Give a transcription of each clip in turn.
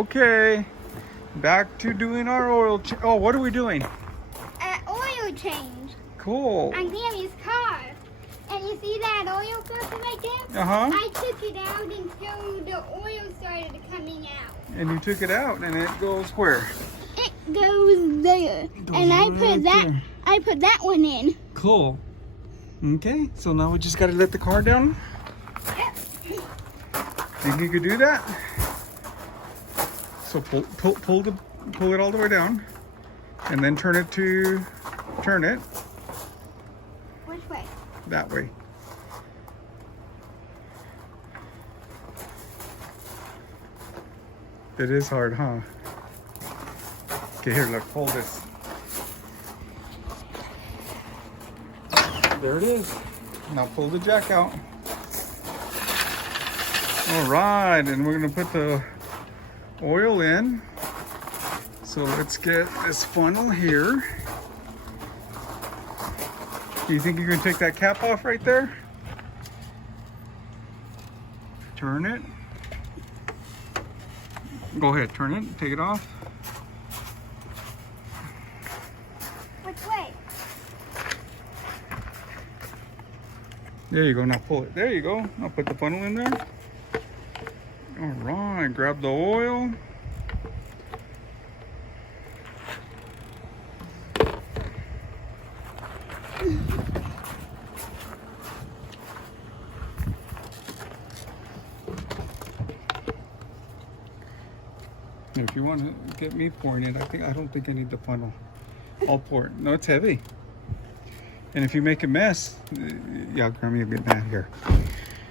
Okay, back to doing our oil change. Oh, what are we doing? Oil change Cool. on Tammy's car. And you see that oil filter right there? Uh-huh. I took it out until the oil started coming out. And you took it out and it goes where? It goes there. Goes And I right put that there. I put that one in. Cool. Okay, so now we just got to let the car down. Yep. Think you could do that? So pull it all the way down, and then turn it. Which way? That way. It is hard, huh? Okay, here, look, hold this. There it is. Now pull the jack out. All right, and we're gonna put the oil in. So let's get this funnel here. Do you think you can take that cap off right there? Turn it. Go ahead, turn it, take it off. Which way? There you go, now pull it. There you go. Now put the funnel in there. All right, grab the oil. If you want to get me pouring it, I don't think I need the funnel. I'll pour it. No, it's heavy. And if you make a mess, yeah, grab me a bit down here.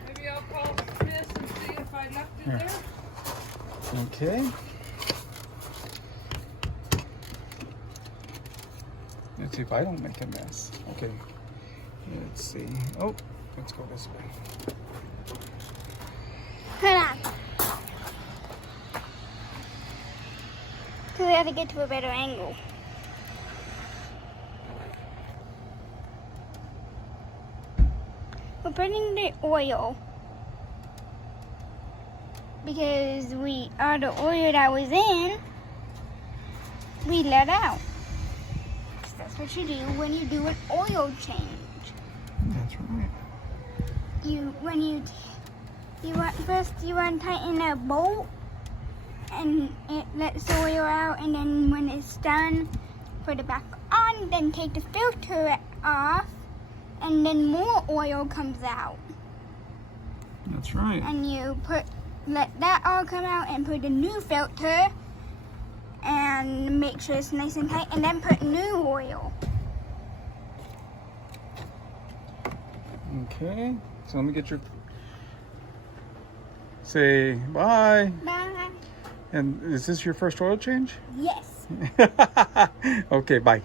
Maybe I'll call Chris and see if I left it there. Okay. Let's see if I don't make a mess. Okay. Let's see. Oh, let's go this way. Hold on. So we have to get to a better angle. We're putting the oil because all the oil that was in, we let out. That's what you do when you do an oil change. That's right. You want to tighten a bolt and it lets the oil out, and then when it's done, put it back on, then take the filter off, and then more oil comes out. That's right. And you let that all come out and put a new filter and make sure it's nice and tight, and then put new oil. Okay. So let me get your. Say bye. Bye. And is this your first oil change? Yes. Okay, bye.